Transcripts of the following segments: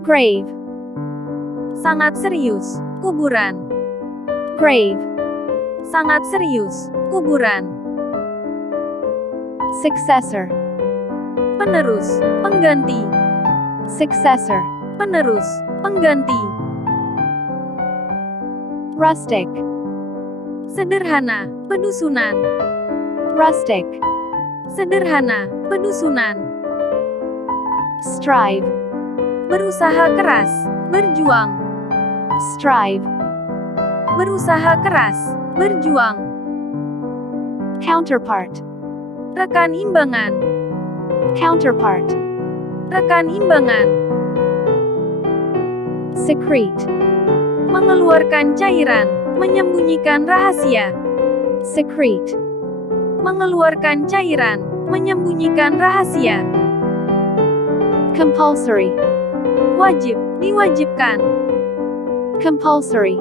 Grave. Sangat serius. Kuburan. Grave. Sangat serius. Kuburan. Successor. Penerus. Pengganti. Successor. Penerus. Pengganti. Rustic. Sederhana. Pedusunan. Rustic. Sederhana. Pedusunan. Strive. Berusaha keras. Berjuang. Strive. Berusaha keras. Berjuang. Counterpart. Rekan imbangan. Counterpart. Rekan imbangan. Secrete. Mengeluarkan cairan. Menyembunyikan rahasia. Secrete. Mengeluarkan cairan. Menyembunyikan rahasia. Compulsory. Wajib. Diwajibkan. Compulsory.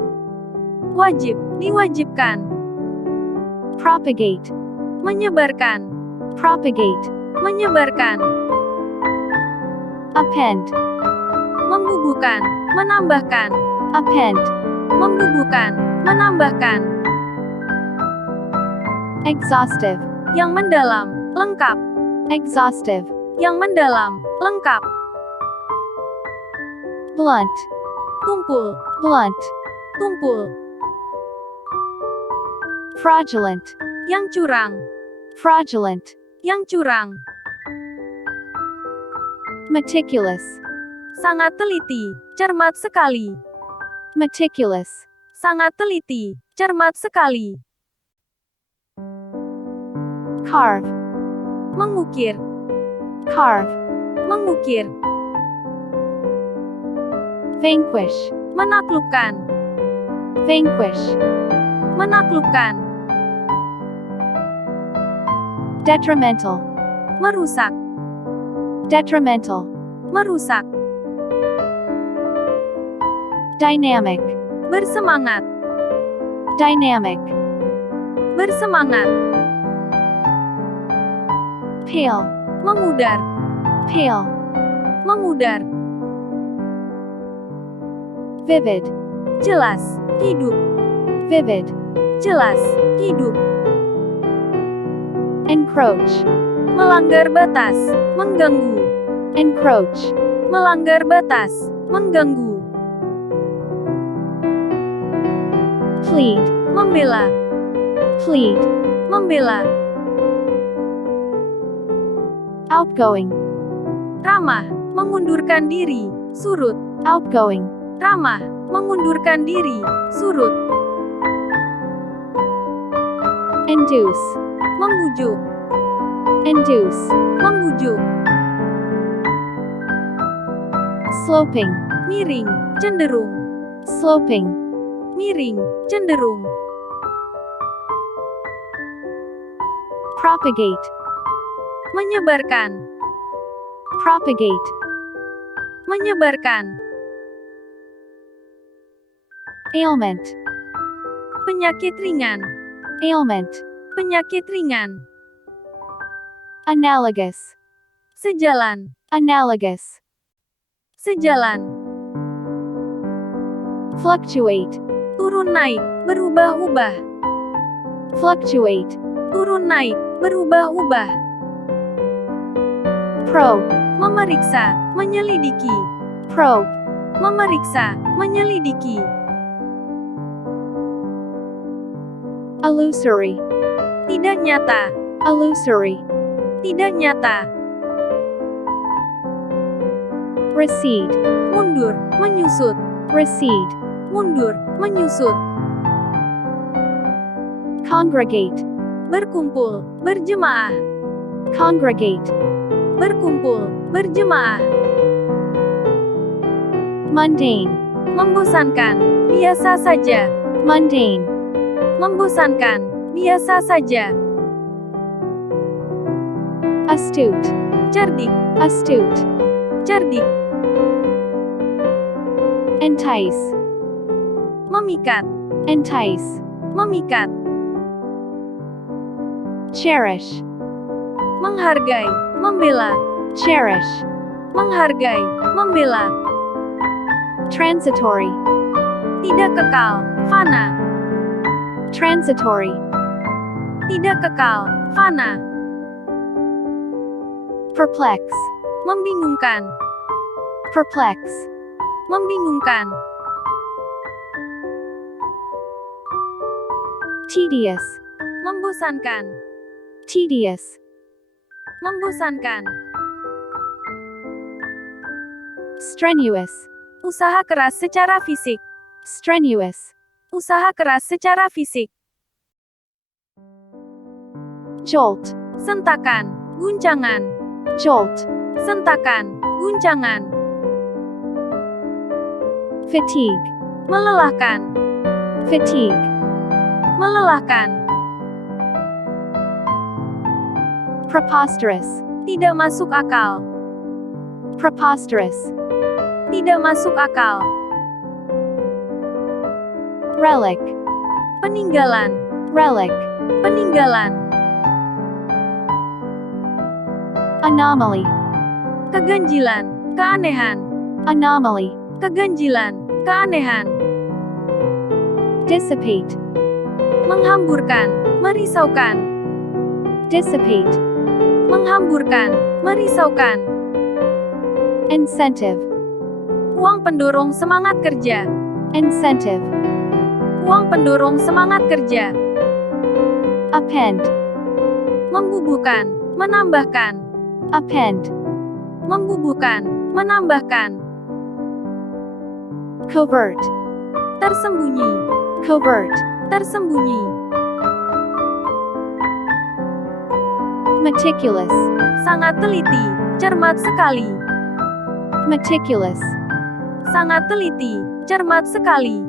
Wajib. Diwajibkan. Propagate. Menyebarkan. Propagate. Menyebarkan. Append. Membubuhkan. Menambahkan. Append. Membubuhkan. Menambahkan. Exhaustive. Yang mendalam. Lengkap. Exhaustive. Yang mendalam. Lengkap. Blunt. Tumpul. Blunt. Tumpul. Fraudulent. Yang curang. Fraudulent. Yang curang. Meticulous. Sangat teliti. Cermat sekali. Meticulous. Sangat teliti. Cermat sekali. Carve. Mengukir. Carve. Mengukir. Vanquish. Menaklukkan. Vanquish. Menaklukkan. Detrimental. Merusak. Detrimental. Merusak. Dynamic. Bersemangat. Dynamic. Bersemangat. Pale. Memudar. Pale. Memudar. Vivid. Jelas. Hidup. Vivid. Jelas. Hidup. Encroach. Melanggar batas. Mengganggu. Encroach. Melanggar batas. Mengganggu. Plead. Membela. Plead. Membela. Outgoing. Ramah. Mengundurkan diri. Surut. Outgoing. Ramah. Mengundurkan diri. Surut. Induce. Membujuk. Induce. Membujuk. Sloping. Miring. Cenderung. Sloping. Miring. Cenderung. Propagate. Menyebarkan. Propagate. Menyebarkan. Ailment. Penyakit ringan. Ailment. Penyakit ringan. Analogous. Sejalan. Analogous. Sejalan. Fluctuate. Turun naik. Berubah-ubah. Fluctuate. Turun naik. Berubah-ubah. Probe. Memeriksa. Menyelidiki. Probe. Memeriksa. Menyelidiki. Illusory. Tidak nyata. Illusory. Tidak nyata. Recede. Mundur. Menyusut. Recede. Mundur. Menyusut. Congregate. Berkumpul. Berjemaah. Congregate. Berkumpul. Berjemaah. Mundane. Membosankan. Biasa saja. Mundane. Membosankan. Biasa saja. Astute. Cerdik. Astute. Cerdik. Entice. Memikat. Entice. Memikat. Cherish. Menghargai. Membela. Cherish. Menghargai. Membela. Transitory. Tidak kekal, fana. Transitory. Tidak kekal, fana. Perplex. Membingungkan, Perplex. membingungkan. Tedious. Membosankan, Tedious. membosankan. Strenuous. Usaha keras secara fisik, Strenuous. usaha keras secara fisik. Jolt. Sentakan, guncangan, Jolt. sentakan, guncangan. Fatigue. Melelahkan, Fatigue. melelahkan. Preposterous. Tidak masuk akal, Preposterous. tidak masuk akal. Relic. Peninggalan, Relic. peninggalan. Anomaly. Keganjilan, keanehan, Anomaly. keganjilan, keanehan. Dissipate. Menghamburkan, merisaukan, Dissipate. menghamburkan, merisaukan. Incentive. Uang pendorong semangat kerja, Incentive. uang pendorong semangat kerja. Append. Membubuhkan, menambahkan, Append. membubuhkan, menambahkan. Covert. Tersembunyi, Covert. tersembunyi. Meticulous. Sangat teliti, cermat sekali. Meticulous. Sangat teliti, cermat sekali.